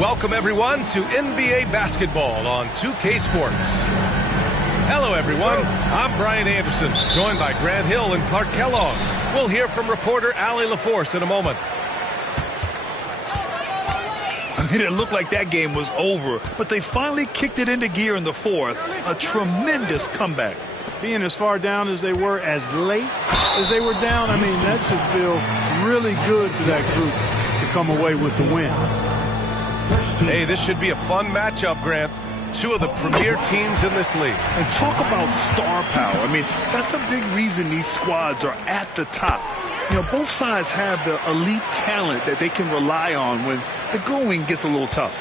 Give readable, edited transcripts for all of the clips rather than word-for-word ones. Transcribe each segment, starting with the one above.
Welcome, everyone, to NBA basketball on 2K Sports. Hello, everyone. I'm Brian Anderson, joined by Grant Hill and Clark Kellogg. We'll hear from reporter Allie LaForce in a moment. I mean, it looked like that game was over, but they finally kicked it into gear in the fourth. A tremendous comeback. Being as far down as they were, as late as they were down, I mean, that should feel really good to that group to come away with the win. Hey, this should be a fun matchup, Grant. Two of the premier teams in this league. And talk about star power. I mean, that's a big reason these squads are at the top. You know, both sides have the elite talent that they can rely on when the going gets a little tough.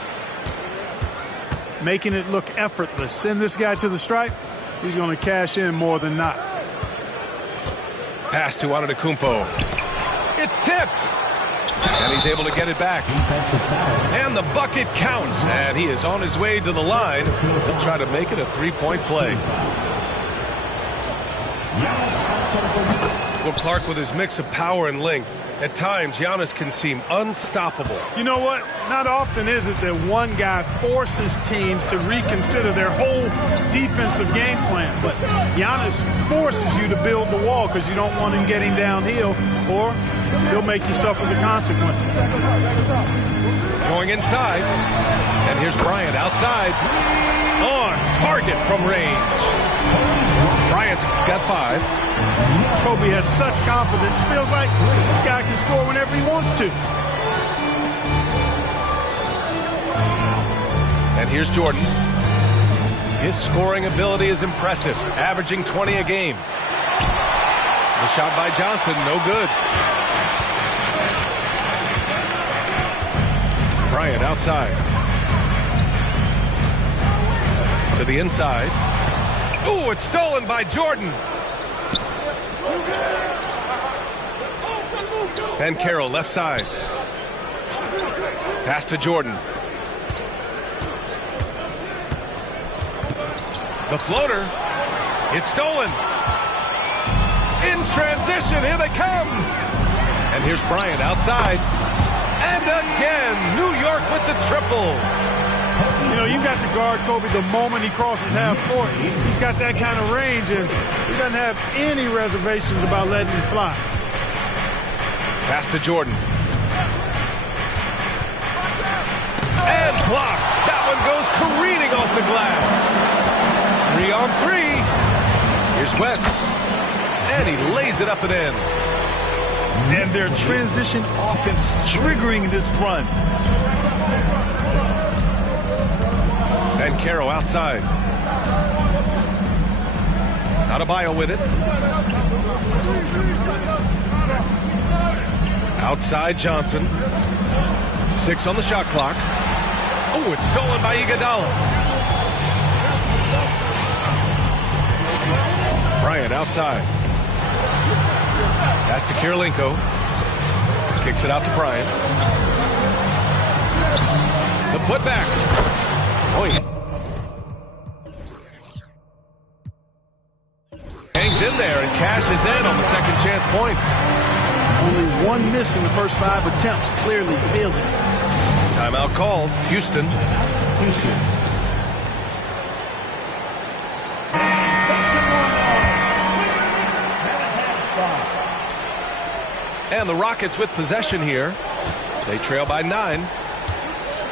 Making it look effortless. Send this guy to the stripe. He's going to cash in more than not. Pass to Antetokounmpo. It's tipped. And he's able to get it back. And the bucket counts. And he is on his way to the line. He'll try to make it a three-point play. Well, Clark, with his mix of power and length, at times Giannis can seem unstoppable. You know what? Not often is it that one guy forces teams to reconsider their whole defensive game plan. But Giannis forces you to build the wall because you don't want him getting downhill, or he'll make you suffer the consequences. Going inside. And here's Bryant outside. On target from range. Bryant's got 5. Kobe has such confidence. Feels like this guy can score whenever he wants to. And here's Jordan. His scoring ability is impressive, averaging 20 a game. The shot by Johnson, no good. Bryant outside. To the inside. Ooh, it's stolen by Jordan. Ben Carroll left side. Pass to Jordan. The floater. It's stolen. In transition. Here they come. And here's Bryant outside. And again, New York with the triple. You know, you've got to guard Kobe the moment he crosses half court. He's got that kind of range, and he doesn't have any reservations about letting him fly. Pass to Jordan. And blocked. That one goes careening off the glass. 3 on 3. Here's West. And he lays it up and in. And their transition offense triggering this run. And Carroll outside. Adebayo with it. Outside Johnson. 6 on the shot clock. Oh, it's stolen by Iguodala. Bryant outside. Pass to Kirilenko. Kicks it out to Bryant. The putback. Oh, hangs in there and cashes in on the second chance points. Only one miss in the first 5 attempts. Clearly failed it. Timeout called. Houston. And the Rockets with possession here. They trail by 9.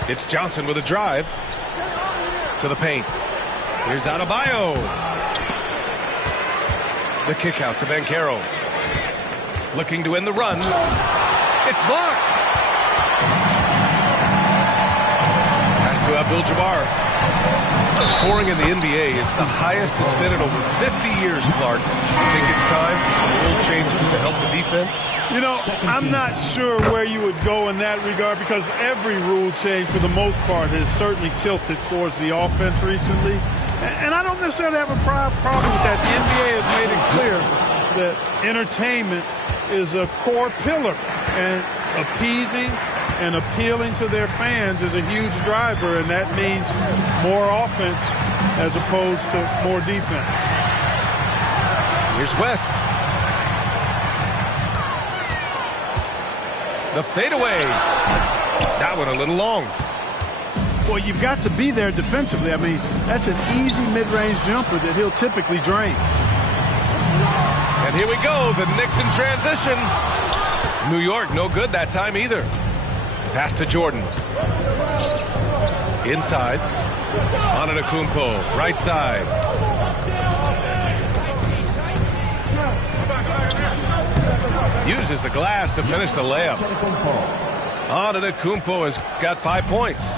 It's Johnson with a drive to the paint. Here's Adebayo. The kick out to Ben Carroll. Looking to end the run. It's blocked. Pass to Abdul-Jabbar. Scoring in the NBA is the highest it's been in over 50 years, Clark. You think it's time for some rule changes to help the defense? You know, I'm not sure where you would go in that regard because every rule change, for the most part, has certainly tilted towards the offense recently. And I don't necessarily have a problem with that. The NBA has made it clear that entertainment is a core pillar, and appeasing and appealing to their fans is a huge driver, and that means more offense as opposed to more defense. Here's West. The fadeaway. That one a little long. Well, you've got to be there defensively. I mean, that's an easy mid-range jumper that he'll typically drain. And here we go, the Knicks in transition. New York, no good that time either. Pass to Jordan. Inside. Antetokounmpo, right side. Uses the glass to finish the layup. Antetokounmpo has got 5 points.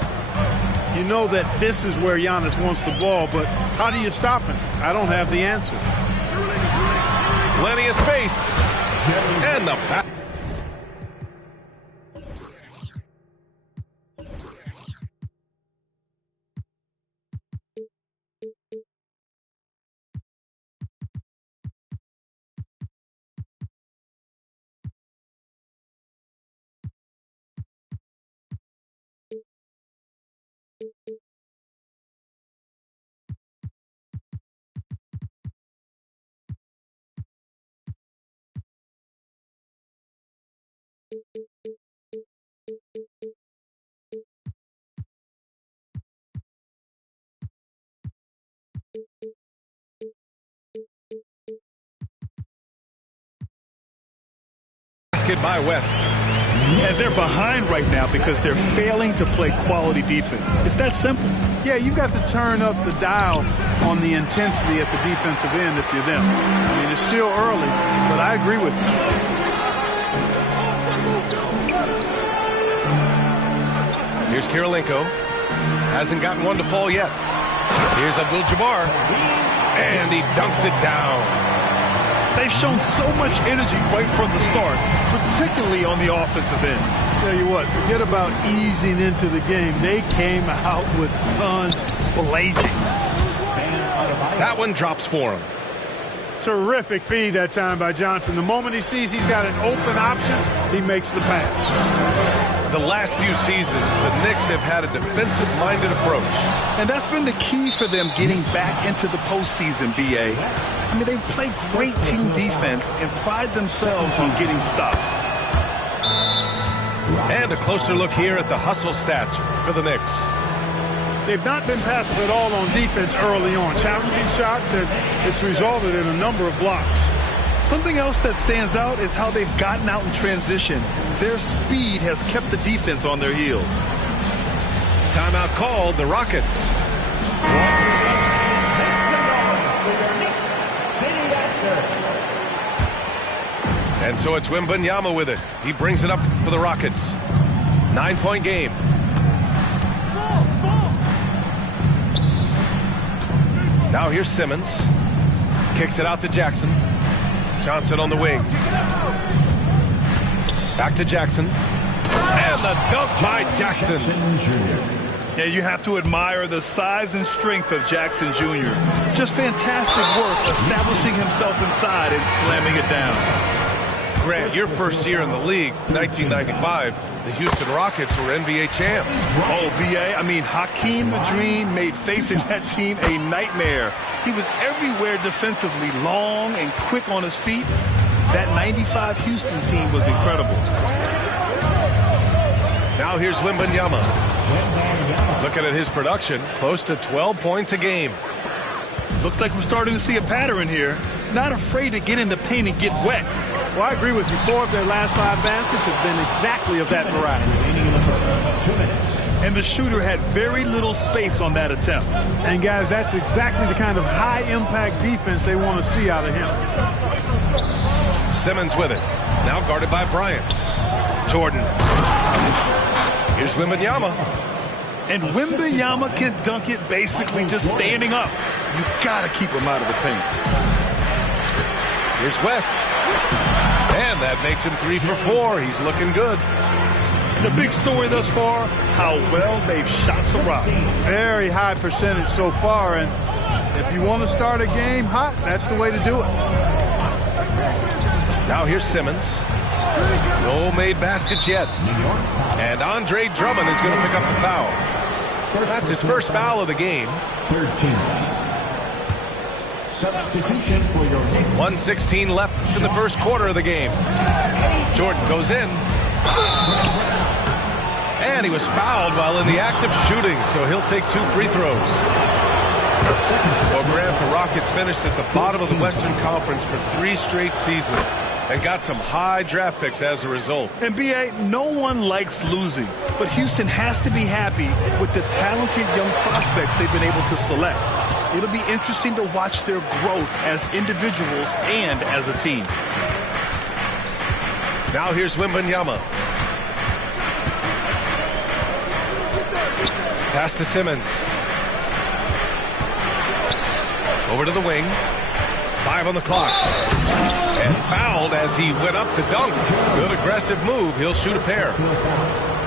You know that this is where Giannis wants the ball, but how do you stop him? I don't have the answer. Plenty of space. And the pass. Basket by West. And they're behind right now because they're failing to play quality defense. It's that simple. Yeah, you've got to turn up the dial on the intensity at the defensive end if you're them. I mean, it's still early, but I agree with you. Here's Kirilenko. Hasn't gotten one to fall yet. Here's Abdul-Jabbar. And he dunks it down. They've shown so much energy right from the start, particularly on the offensive end. Tell you what, forget about easing into the game. They came out with guns blazing. That one drops for him. Terrific feed that time by Johnson. The moment he sees he's got an open option, he makes the pass. The last few seasons, the Knicks have had a defensive-minded approach. And that's been the key for them getting back into the postseason, B.A. I mean, they play great team defense and pride themselves on getting stops. And a closer look here at the hustle stats for the Knicks. They've not been passive at all on defense early on. Challenging shots, and it's resulted in a number of blocks. Something else that stands out is how they've gotten out in transition. Their speed has kept the defense on their heels. Timeout called, the Rockets. And so it's Wembanyama with it. He brings it up for the Rockets. 9-point game. Now here's Simmons. Kicks it out to Jackson. Johnson on the wing. Back to Jackson. And the dunk by Jackson. Yeah, you have to admire the size and strength of Jackson Jr. Just fantastic work establishing himself inside and slamming it down. Grant, your first year in the league, 1995, the Houston Rockets were NBA champs. Oh, B.A., I mean, Hakeem the Dream made facing that team a nightmare. He was everywhere defensively, long and quick on his feet. That 95 Houston team was incredible. Now here's Wembanyama. Looking at his production, close to 12 points a game. Looks like we're starting to see a pattern here. Not afraid to get in the paint and get wet. Well, I agree with you. 4 of their last 5 baskets have been exactly of that variety. And the shooter had very little space on that attempt. And, guys, that's exactly the kind of high-impact defense they want to see out of him. Simmons with it. Now guarded by Bryant. Jordan. Here's Wembanyama. And Wembanyama can dunk it basically just standing up. You got to keep him out of the paint. Here's West. And that makes him 3 for 4. He's looking good. The big story thus far, how well they've shot the rock. Very high percentage so far, and if you want to start a game hot, that's the way to do it. Now here's Simmons. No made baskets yet. And Andre Drummond is going to pick up the foul. That's his first foul of the game. 13. Substitution for your 1:16 left in the first quarter of the game. Jordan goes in. And he was fouled while in the act of shooting, so he'll take 2 free throws. Well, Grant, the Rockets finished at the bottom of the Western Conference for 3 straight seasons and got some high draft picks as a result. And B.A., no one likes losing, but Houston has to be happy with the talented young prospects they've been able to select. It'll be interesting to watch their growth as individuals and as a team. Now here's Wembanyama. Pass to Simmons. Over to the wing. 5 on the clock. And fouled as he went up to dunk. Good aggressive move. He'll shoot a pair.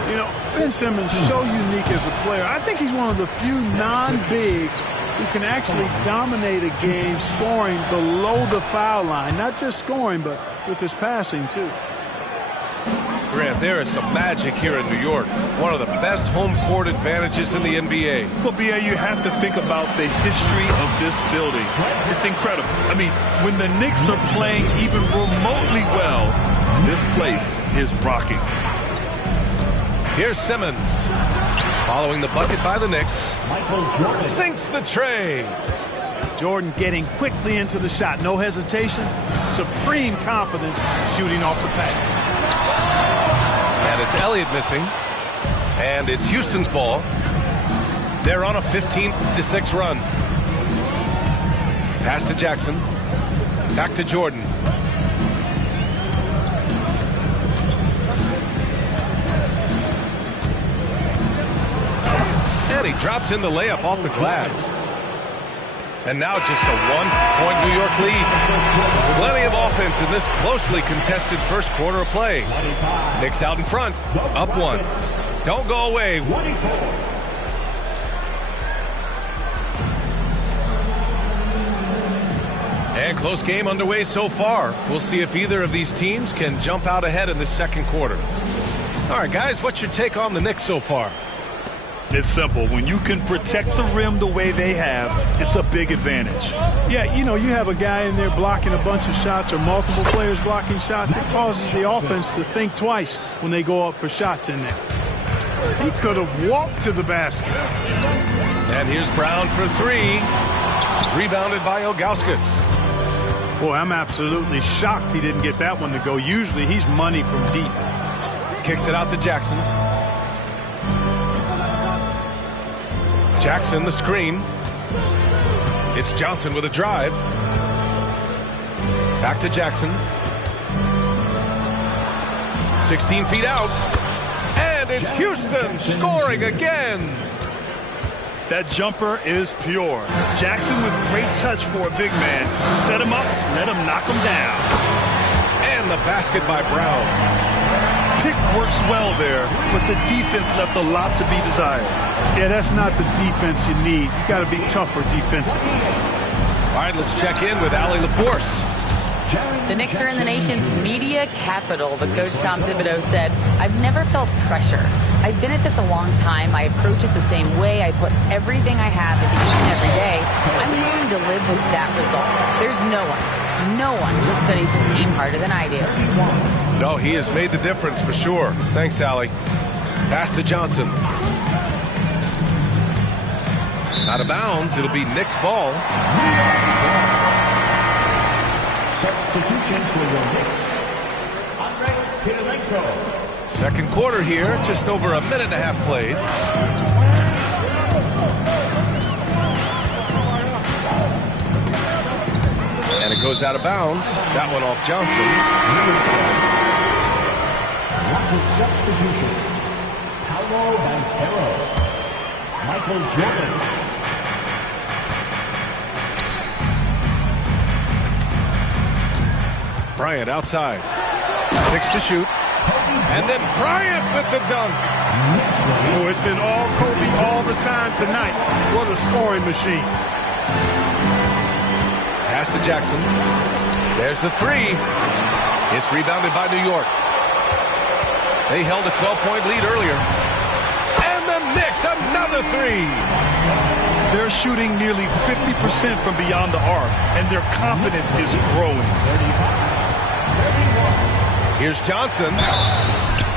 You know, Ben Simmons is so unique as a player. I think he's one of the few non-bigs who can actually dominate a game scoring below the foul line. Not just scoring, but with his passing, too. Grant, there is some magic here in New York. One of the best home court advantages in the NBA. Well, B.A., you have to think about the history of this building. It's incredible. I mean, when the Knicks are playing even remotely well, this place is rocking. Here's Simmons. Following the bucket by the Knicks. Sinks the tray. Jordan getting quickly into the shot. No hesitation. Supreme confidence shooting off the pass. And it's Elliott missing. And it's Houston's ball. They're on a 15-6 run. Pass to Jackson. Back to Jordan. And he drops in the layup off the glass. And now just a 1-point New York lead. Plenty of offense in this closely contested first quarter of play. Knicks out in front, up 1. Don't go away. And close game underway so far. We'll see if either of these teams can jump out ahead in this second quarter. All right, guys, what's your take on the Knicks so far? It's simple. When you can protect the rim the way they have, it's a big advantage. Yeah, you know, you have a guy in there blocking a bunch of shots or multiple players blocking shots. It causes the offense to think twice when they go up for shots in there. He could have walked to the basket. And here's Brown for 3. Rebounded by Ilgauskas. Boy, I'm absolutely shocked he didn't get that one to go. Usually he's money from deep. Kicks it out to Jackson. Jackson, the screen. It's Johnson with a drive. Back to Jackson. 16 feet out. And it's Houston scoring again. That jumper is pure. Jackson with great touch for a big man. Set him up, let him knock him down. And the basket by Brown. Pick works well there, but the defense left a lot to be desired. Yeah, that's not the defense you need. You got to be tougher defensively. All right, let's check in with Allie LaForce. The Knicks are in the nation's media capital, but Coach Tom Thibodeau said, "I've never felt pressure. I've been at this a long time. I approach it the same way. I put everything I have into each and every day. I'm willing to live with that result. There's no one who studies his team harder than I do." No, he has made the difference for sure. Thanks, Allie. Pass to Johnson. Out of bounds. It'll be Knicks ball. Substitution for your Knicks. Andre Kirilenko. Second quarter here. Just over a minute and a half played. And it goes out of bounds. That one off Johnson. Rapid substitution. Paolo Banchero. Michael Jordan. Bryant outside. 6 to shoot. And then Bryant with the dunk. Oh, it's been all Kobe all the time tonight. What a scoring machine. Pass to Jackson. There's the 3. It's rebounded by New York. They held a 12-point lead earlier. And the Knicks, another 3. They're shooting nearly 50% from beyond the arc, and their confidence is growing. Here's Johnson.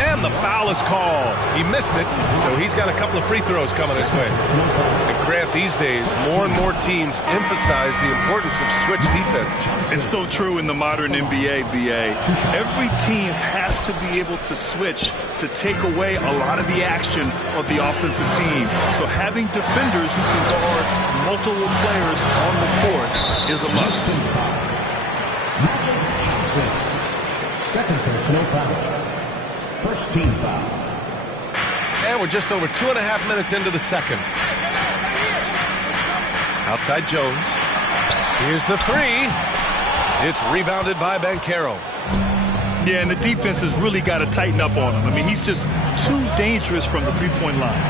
And the foul is called. He missed it, so he's got a couple of free throws coming his way. And Grant, these days, more and more teams emphasize the importance of switch defense. It's so true in the modern NBA, BA. Every team has to be able to switch to take away a lot of the action of the offensive team. So having defenders who can guard multiple players on the court is a must. Second personal foul. First team foul. And we're just over 2.5 minutes into the second. Outside Jones. Here's the three. It's rebounded by Banchero. Yeah, and the defense has really got to tighten up on him. I mean, he's just too dangerous from the three-point line.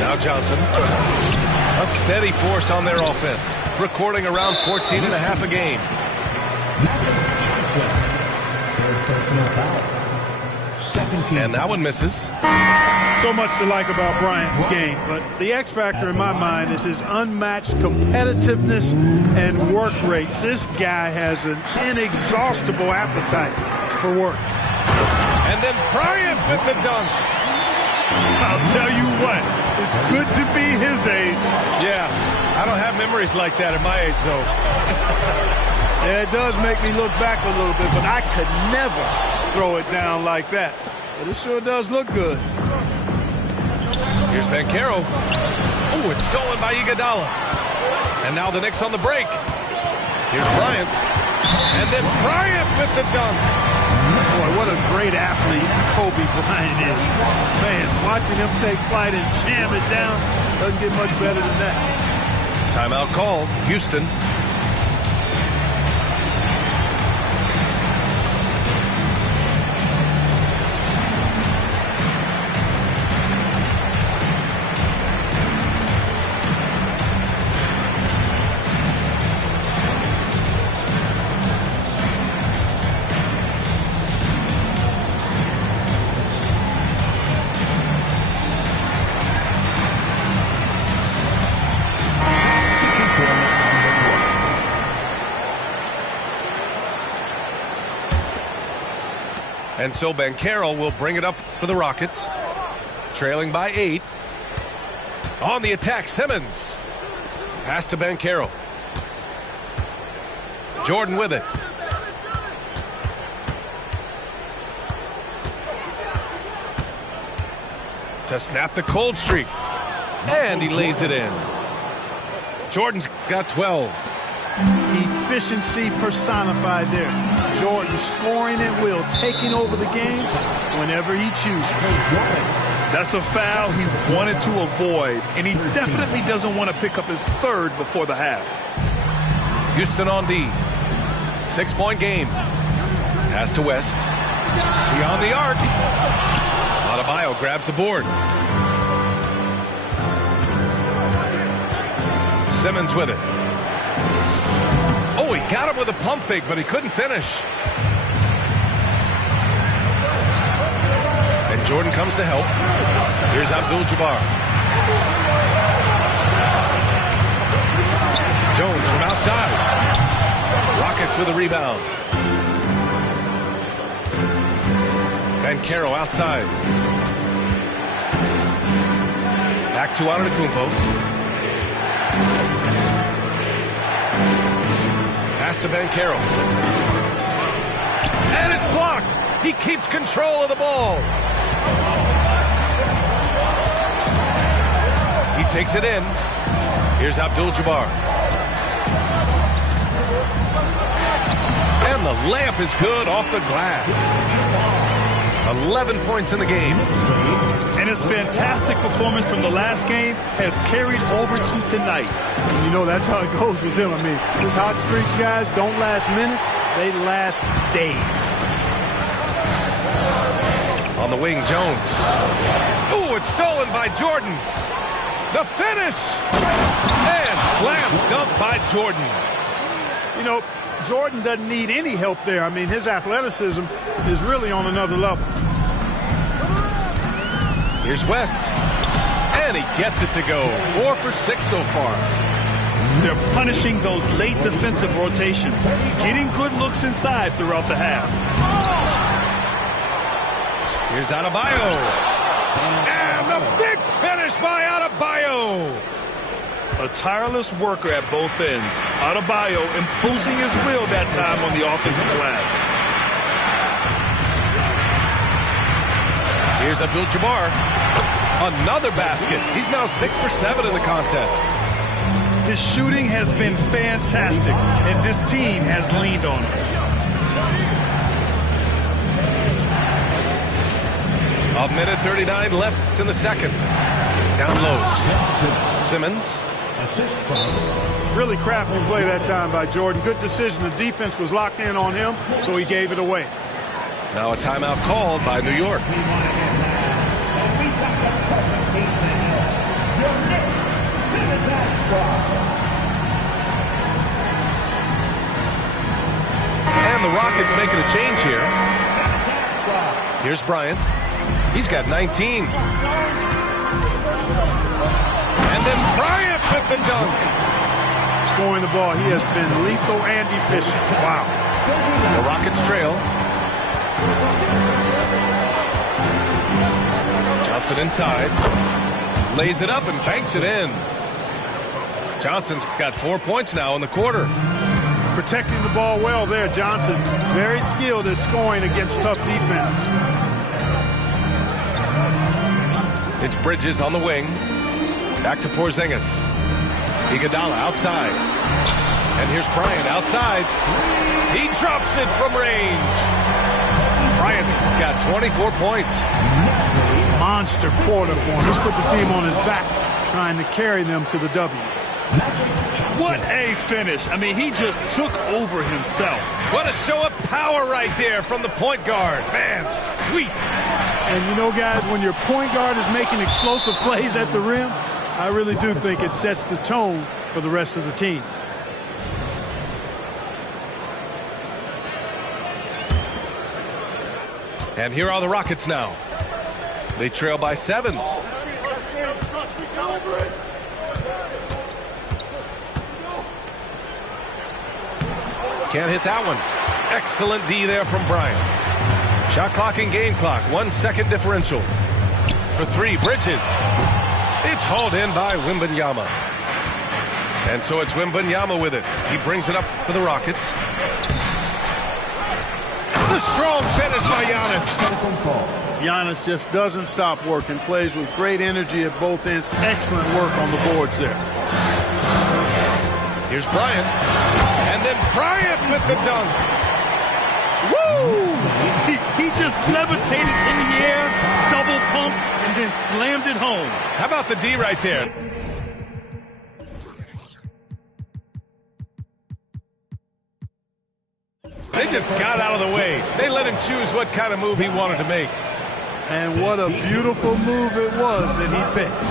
Now Johnson. A steady force on their offense. Recording around 14.5 a game. And that one misses. So much to like about Bryant's game, but the X factor in my mind is his unmatched competitiveness and work rate. This guy has an inexhaustible appetite for work. And then Bryant with the dunk. I'll tell you what, it's good to be his age. Yeah, I don't have memories like that at my age, though. Yeah, it does make me look back a little bit, but I could never throw it down like that. But it sure does look good. Here's Banchero. Oh, it's stolen by Iguodala. And now the Knicks on the break. Here's Bryant. And then Bryant with the dunk. Boy, what a great athlete Kobe Bryant is. Man, watching him take flight and jam it down doesn't get much better than that. Timeout called. Houston. And so Banchero will bring it up for the Rockets. Trailing by 8. On the attack, Simmons. Pass to Banchero. Jordan with it. To snap the cold streak. And he lays it in. Jordan's got 12. Efficiency personified there. Jordan scoring at will, taking over the game whenever he chooses. That's a foul he wanted to avoid, and he definitely doesn't want to pick up his third before the half. Houston on D. 6-point game. Pass to West. Beyond the arc. Adebayo grabs the board. Simmons with it. Oh, he got him with a pump fake, but he couldn't finish. And Jordan comes to help. Here's Abdul-Jabbar. Jones from outside. Rockets with a rebound. Banchero outside. Back to Antetokounmpo. Pass to Banchero. And it's blocked. He keeps control of the ball. He takes it in. Here's Abdul-Jabbar. And the layup is good off the glass. 11 points in the game. And his fantastic performance from the last game has carried over to tonight. And you know that's how it goes with him. I mean, these hot streaks guys don't last minutes, they last days. On the wing, Jones. Ooh, it's stolen by Jordan. The finish! And slam dunk by Jordan. You know, Jordan doesn't need any help there. I mean, his athleticism is really on another level. Here's West. And he gets it to go. 4 for 6 so far. They're punishing those late defensive rotations, getting good looks inside throughout the half. Here's Adebayo. And the big finish by Adebayo. A tireless worker at both ends. Adebayo imposing his will that time on the offensive glass. Here's Abdul-Jabbar. Another basket. He's now 6 for 7 in the contest. His shooting has been fantastic, and this team has leaned on him. A minute 39 left in the second. Down low. Simmons. Really crafty play that time by Jordan. Good decision. The defense was locked in on him, so he gave it away. Now a timeout called by New York. And the Rockets making a change here. Here's Bryant. He's got 19. And then Bryant with the dunk. Scoring the ball, he has been lethal and efficient. Wow. The Rockets trail. Johnson inside. Lays it up and banks it in. Johnson's got 4 points now in the quarter. Protecting the ball well there, Johnson. Very skilled at scoring against tough defense. It's Bridges on the wing. Back to Porzingis. Iguodala outside. And here's Bryant outside. He drops it from range. Bryant's got 24 points. Monster quarter for him. He's put the team on his back, trying to carry them to the W. What a finish. I mean, he just took over himself. What a show of power right there from the point guard. Man, sweet. And you know, guys, when your point guard is making explosive plays at the rim, I really do think it sets the tone for the rest of the team. And here are the Rockets now. They trail by 7. Can't hit that one. Excellent D there from Bryant. Shot clock and game clock. 1 second differential. For 3, Bridges. It's hauled in by Wembanyama. And so it's Wembanyama with it. He brings it up for the Rockets. The strong finish by Giannis. Giannis just doesn't stop working. Plays with great energy at both ends. Excellent work on the boards there. Here's Bryant. And then Bryant with the dunk. Woo! He just levitated in the air, double pumped, and then slammed it home. How about the D right there? They just got out of the way. They let him choose what kind of move he wanted to make. And what a beautiful move it was that he picked.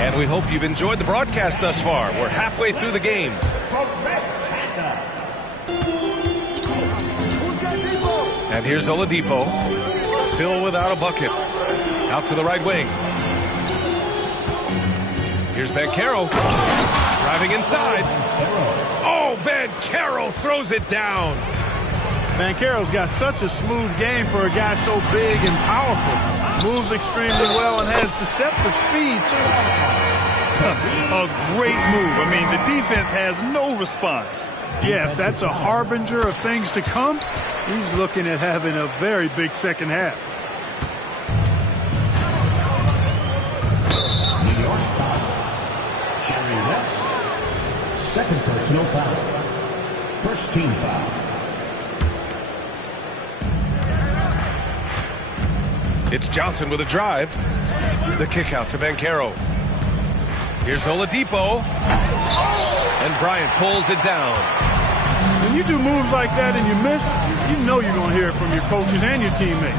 And we hope you've enjoyed the broadcast thus far. We're halfway through the game. And here's Oladipo, still without a bucket. Out to the right wing. Here's Banchero, driving inside. Oh, Banchero throws it down. Banchero's got such a smooth game for a guy so big and powerful. Moves extremely well and has deceptive speed, too. A great move. I mean, the defense has no response. Yeah, if that's a harbinger of things to come, he's looking at having a very big second half. New York foul. Jerry West. Second personal foul. First team foul. It's Johnson with a drive. The kick out to Banchero. Here's Oladipo. And Bryant pulls it down. When you do moves like that and you miss, you know you're going to hear it from your coaches and your teammates.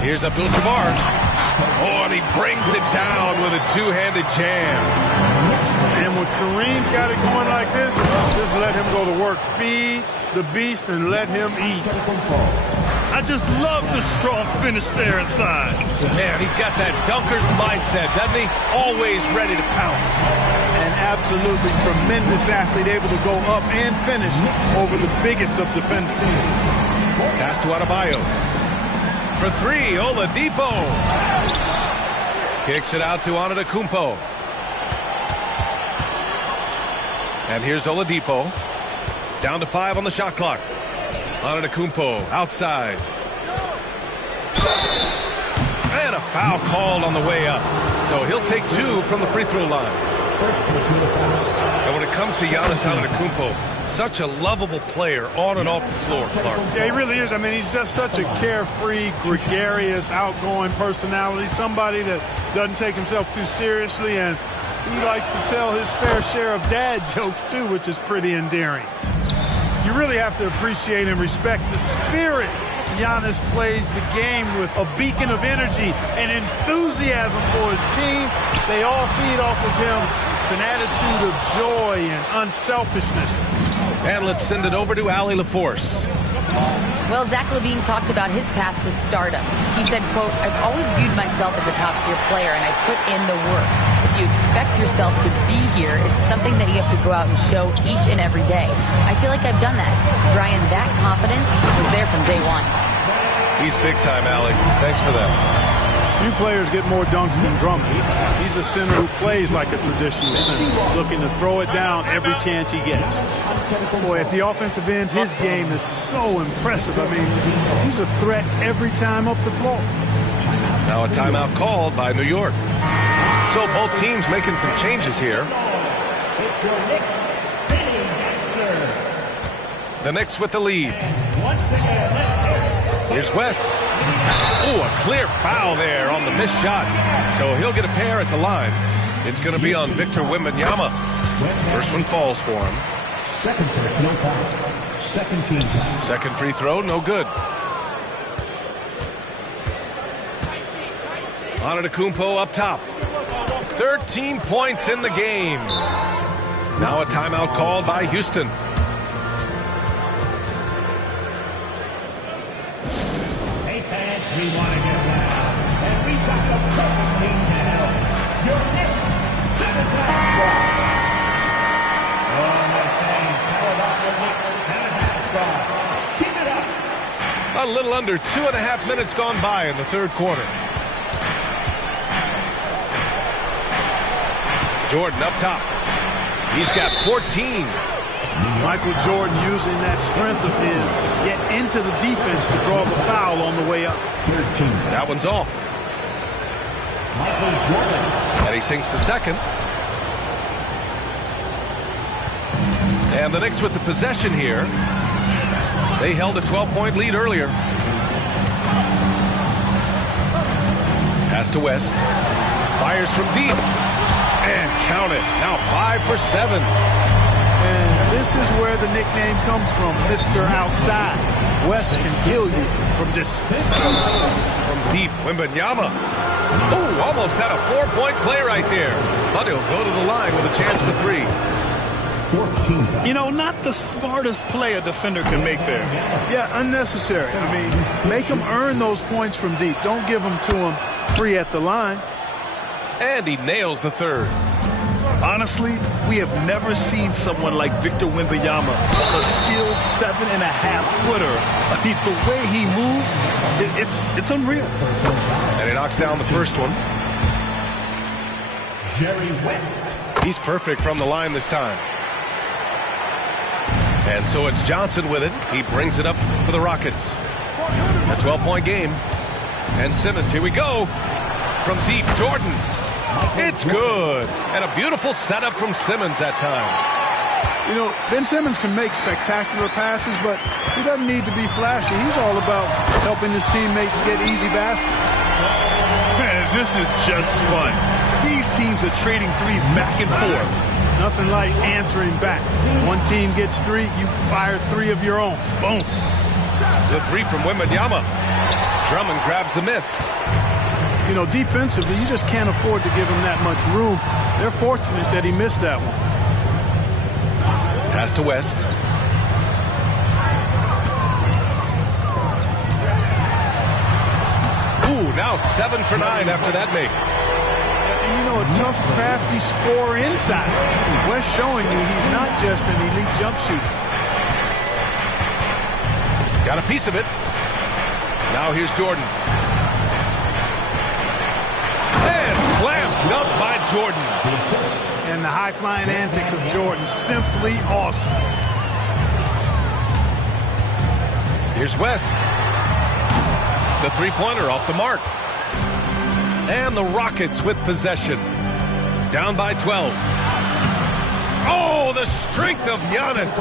Here's Abdul-Jabbar. Oh, and he brings it down with a two-handed jam. And when Kareem's got it going like this, just let him go to work. Feed the beast and let him eat. I just love the strong finish there inside. Man, he's got that dunker's mindset, doesn't he? Always ready to pounce. An absolutely tremendous athlete, able to go up and finish over the biggest of defenders. Pass to Adebayo. For three, Oladipo. Kicks it out to Antetokounmpo. And here's Oladipo. Down to 5 on the shot clock. Antetokounmpo outside. And a foul called on the way up. So he'll take 2 from the free throw line. And when it comes to Giannis Antetokounmpo, such a lovable player on and off the floor, Clark. Yeah, he really is. I mean, he's just such a carefree, gregarious, outgoing personality. Somebody that doesn't take himself too seriously, and he likes to tell his fair share of dad jokes, too, which is pretty endearing. You really have to appreciate and respect the spirit Giannis plays the game with, a beacon of energy and enthusiasm for his team. They all feed off of him with an attitude of joy and unselfishness. And let's send it over to Allie LaForce. Well, Zach LaVine talked about his path to stardom. He said, quote, "I've always viewed myself as a top-tier player, and I put in the work. If you expect yourself to be here, it's something that you have to go out and show each and every day. I feel like I've done that." Brian, that confidence was there from day one. He's big time, Allie. Thanks for that. Few players get more dunks than Drummond. He's a center who plays like a traditional center, looking to throw it down every chance he gets. Boy, at the offensive end, his game is so impressive. I mean, he's a threat every time up the floor. Now a timeout called by New York. So both teams making some changes here. The Knicks with the lead. Here's West. Oh, a clear foul there on the missed shot. So he'll get a pair at the line. It's going to be on Victor Wembanyama. First one falls for him. Second first, no foul. Second team foul. Second free throw, no good. Antetokounmpo up top. 13 points in the game. Now a timeout called by Houston. Hey fans, we want to get loud. And we got the perfect team to help. Your Knicks, 7 times squad. Oh, my fans, how about your Knicks, 7 times squad? Keep it up. A little under 2.5 minutes gone by in the third quarter. Jordan up top. He's got 14. Michael Jordan using that strength of his to get into the defense to draw the foul on the way up. 13. That one's off. Michael Jordan. And he sinks the second. And the Knicks with the possession here. They held a 12-point lead earlier. Pass to West. Fires from deep. And count it. Now 5 for 7. And this is where the nickname comes from, Mr. Outside. West can kill you from distance. From deep, Wembanyama. Oh, almost had a 4-point play right there. But he'll go to the line with a chance for 3. Fourth team foul. You know, not the smartest play a defender can make there. Yeah, unnecessary. I mean, make them earn those points from deep. Don't give them to them free at the line. And he nails the third. Honestly, we have never seen someone like Victor Wembanyama, a skilled 7.5-footer. I mean, the way he moves, it's unreal. And he knocks down the first one. Jerry West. He's perfect from the line this time. And so it's Johnson with it. He brings it up for the Rockets. A 12-point game. And Simmons, here we go. From deep, Jordan. It's good. And a beautiful setup from Simmons that time. You know, Ben Simmons can make spectacular passes, but he doesn't need to be flashy. He's all about helping his teammates get easy baskets. Man, this is just fun. These teams are trading threes back and forth. Nothing like answering back. One team gets 3, you fire 3 of your own. Boom. The 3 from Wembanyama. Drummond grabs the miss. You know, defensively, you just can't afford to give him that much room. They're fortunate that he missed that one. Pass to West. Now 7 for 9 after that make. And you know, a tough, crafty scorer inside. West showing you he's not just an elite jump shooter. Got a piece of it. Now here's Jordan. And slam dunk by Jordan. And the high-flying antics of Jordan, simply awesome. Here's West. The three-pointer off the mark. And the Rockets with possession. Down by 12. Oh, the strength of Giannis.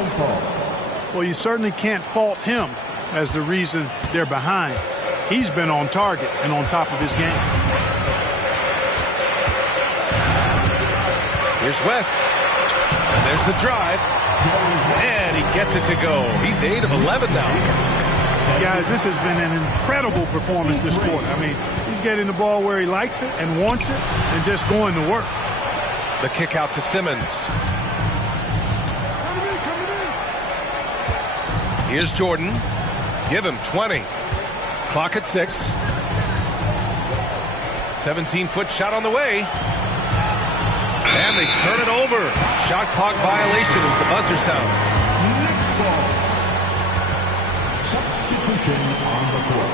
Well, you certainly can't fault him as the reason they're behind. He's been on target and on top of his game. Here's West. And there's the drive. And he gets it to go. He's 8 of 11 now. Guys, this has been an incredible performance this quarter. I mean, he's getting the ball where he likes it and wants it and just going to work. The kick out to Simmons. Here's Jordan. Give him 20. Clock at 6. 17-foot shot on the way. And they turn it over. Shot clock violation as the buzzer sounds. Substitution on the court.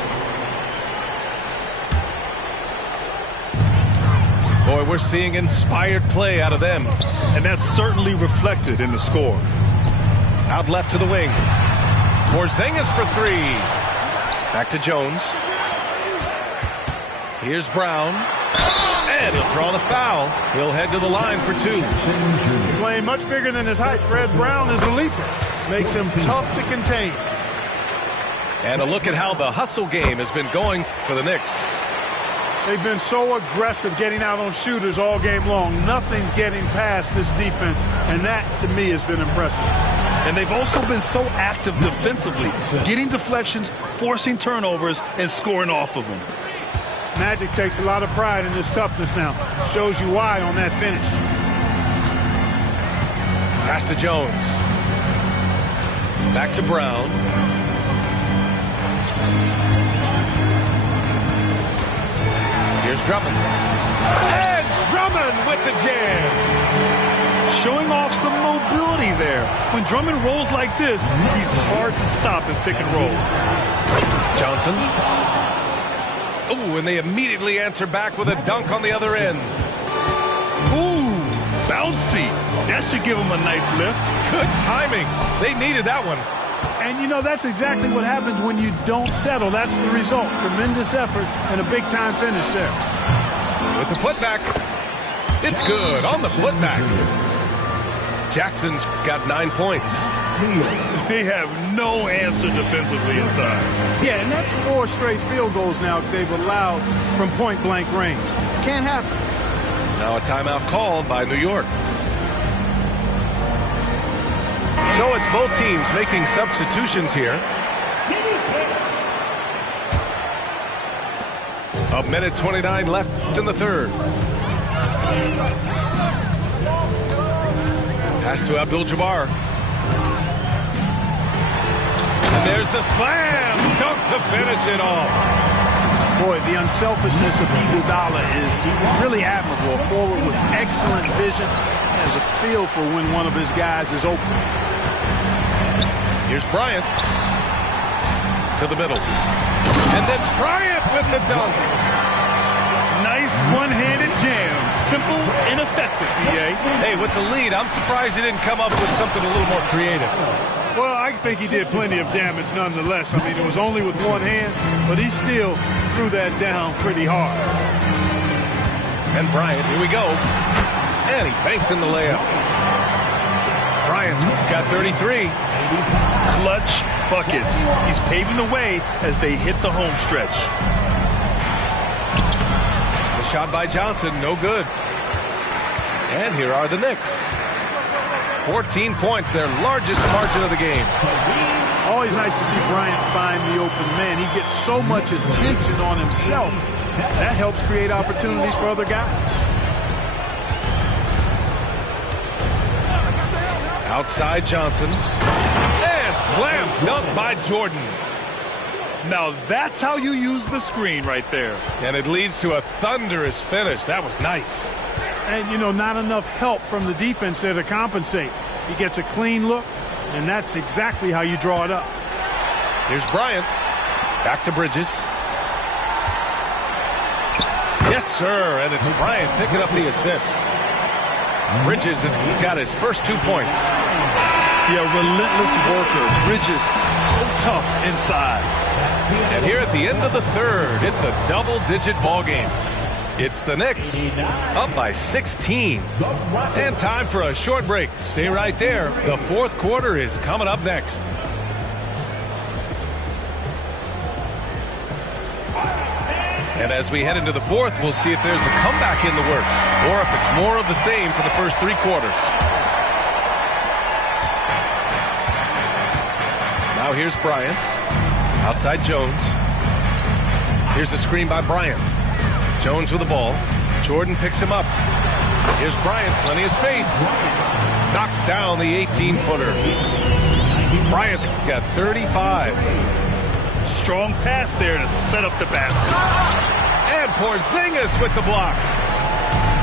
Boy, we're seeing inspired play out of them. And that's certainly reflected in the score. Out left to the wing. Porzingis for 3. Back to Jones. Here's Brown. And he'll draw the foul. He'll head to the line for 2. Playing much bigger than his height, Fred Brown is a leaper. Makes him tough to contain. And a look at how the hustle game has been going for the Knicks. They've been so aggressive getting out on shooters all game long. Nothing's getting past this defense, and that, to me, has been impressive. And they've also been so active defensively, getting deflections, forcing turnovers, and scoring off of them. Magic takes a lot of pride in this toughness now. Shows you why on that finish. Pass to Jones. Back to Brown. Here's Drummond. And Drummond with the jam. Showing off some mobility there. When Drummond rolls like this, he's hard to stop in pick and rolls. Johnson. Ooh, and they immediately answer back with a dunk on the other end. Ooh, bouncy. That should give him a nice lift. Good timing. They needed that one. And, you know, that's exactly what happens when you don't settle. That's the result. Tremendous effort and a big-time finish there. With the putback. It's good on the putback. Jackson's got 9 points. They have no answer defensively inside. Yeah, and that's 4 straight field goals now they've allowed from point-blank range. Can't happen. Now a timeout called by New York. So it's both teams making substitutions here. A minute 29 left in the third. Pass to Abdul-Jabbar. And there's the slam dunk to finish it off. Boy, the unselfishness of Iguodala is really admirable. A forward with excellent vision. Has a feel for when one of his guys is open. Here's Bryant. To the middle. And then Bryant with the dunk. Nice one-handed jam. Simple and effective, CA. Hey, with the lead, I'm surprised he didn't come up with something a little more creative. Well, I think he did plenty of damage nonetheless. I mean, it was only with one hand, but he still threw that down pretty hard. And Bryant, here we go. And he banks in the layup. Bryant's got 33. Clutch buckets. He's paving the way as they hit the home stretch. The shot by Johnson, no good. And here are the Knicks. 14 points, their largest margin of the game. Always nice to see Bryant find the open man. He gets so much attention on himself. That helps create opportunities for other guys. Outside Johnson. And slam dunk by Jordan. Now that's how you use the screen right there. And it leads to a thunderous finish. That was nice. And, you know, not enough help from the defense there to compensate. He gets a clean look, and that's exactly how you draw it up. Here's Bryant. Back to Bridges. Yes, sir. And it's Bryant picking up the assist. Bridges has got his first 2 points. Yeah, relentless worker. Bridges, so tough inside. And here at the end of the third, it's a double-digit ball game. It's the Knicks up by 16. And time for a short break. Stay right there. The fourth quarter is coming up next. And as we head into the fourth, we'll see if there's a comeback in the works or if it's more of the same for the first 3 quarters. Now here's Bryant. Outside Jones. Here's the screen by Bryant. Jones with the ball. Jordan picks him up. Here's Bryant. Plenty of space. Knocks down the 18-footer. Bryant's got 35. Strong pass there to set up the basket. And Porzingis with the block.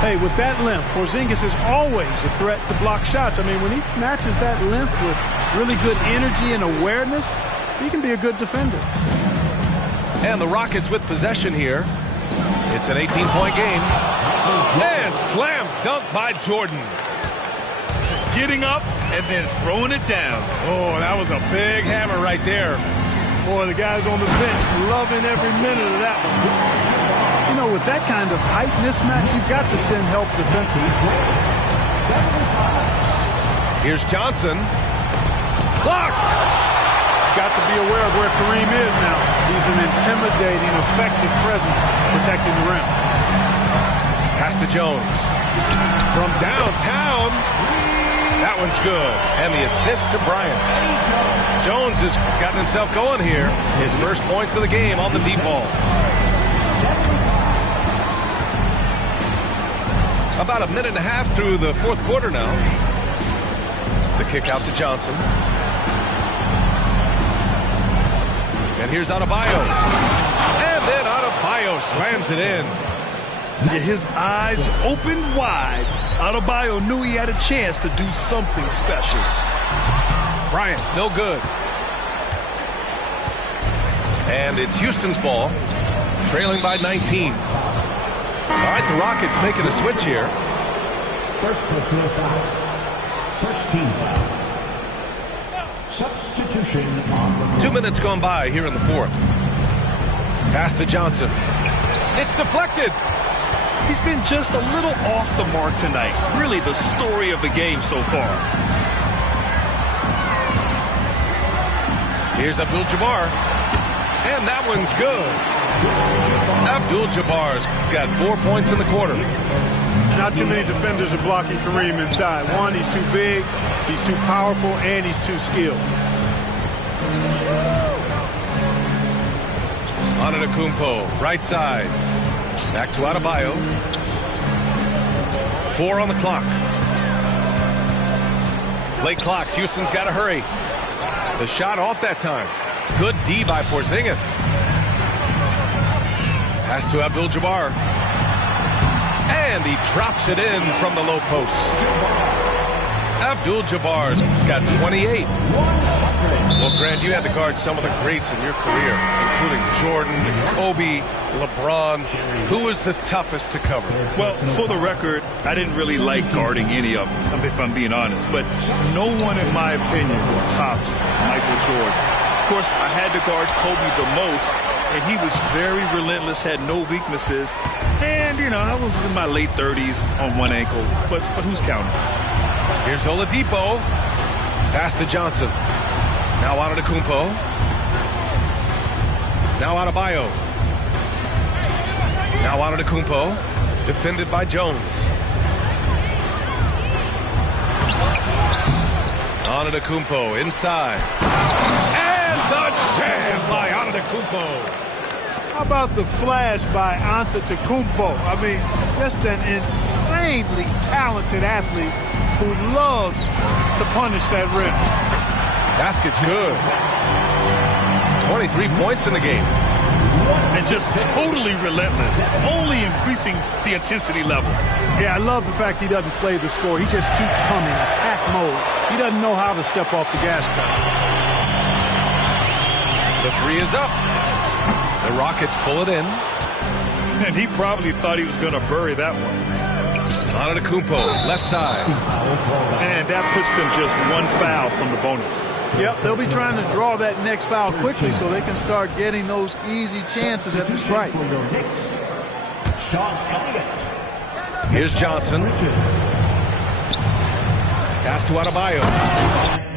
Hey, with that length, Porzingis is always a threat to block shots. I mean, when he matches that length with really good energy and awareness, he can be a good defender. And the Rockets with possession here. It's an 18-point game. And slam dunk by Jordan. Getting up and then throwing it down. Oh, that was a big hammer right there. Boy, the guys on the bench loving every minute of that one. You know, with that kind of height mismatch, you've got to send help defensively. Here's Johnson. Blocked. Got to be aware of where Kareem is now. He's an intimidating, effective presence protecting the rim. Pass to Jones. From downtown. That one's good. And the assist to Bryant. Jones has gotten himself going here. His first points of the game on the deep ball. About a minute and a half through the fourth quarter now. The kick out to Johnson. And here's Adebayo. And then Adebayo slams it in. Yeah, his eyes opened wide. Adebayo knew he had a chance to do something special. Bryant, no good. And it's Houston's ball, trailing by 19. All right, the Rockets making a switch here. First personal foul. First team foul. Substitution on the 2 minutes gone by here in the fourth. Pass to Johnson. It's deflected. He's been just a little off the mark tonight. Really the story of the game so far. Here's Abdul-Jabbar. And that one's good. Abdul-Jabbar's got 4 points in the quarter. Not too many defenders are blocking Kareem inside. One, he's too big, he's too powerful, and he's too skilled. Antetokounmpo, right side. Back to Adebayo. 4 on the clock. Late clock. Houston's got to hurry. The shot off that time. Good D by Porzingis. Pass to Abdul-Jabbar. And he drops it in from the low post. Abdul-Jabbar's got 28. Well, Grant, you had to guard some of the greats in your career, including Jordan, Kobe, LeBron. Who was the toughest to cover? Well, for the record, I didn't really like guarding any of them, if I'm being honest. But no one, in my opinion, tops Michael Jordan. Of course, I had to guard Kobe the most, and he was very relentless, had no weaknesses. And, you know, I was in my late 30s on one ankle, but who's counting? Here's Oladipo. Pass to Johnson. Now Antetokounmpo. Now Adebayo. Now Antetokounmpo. Defended by Jones. Antetokounmpo inside. And the jam by Antetokounmpo. How about the flash by Antetokounmpo? I mean, just an insanely talented athlete who loves to punish that rim. Basket's good. 23 points in the game. And just totally relentless, only increasing the intensity level. Yeah, I love the fact he doesn't play the score. He just keeps coming, attack mode. He doesn't know how to step off the gas pedal. The three is up. The Rockets pull it in. And he probably thought he was going to bury that one. Antetokounmpo, left side. And that puts them just one foul from the bonus. Yep, they'll be trying to draw that next foul quickly so they can start getting those easy chances at the strike. Here's Johnson. Pass to Adebayo.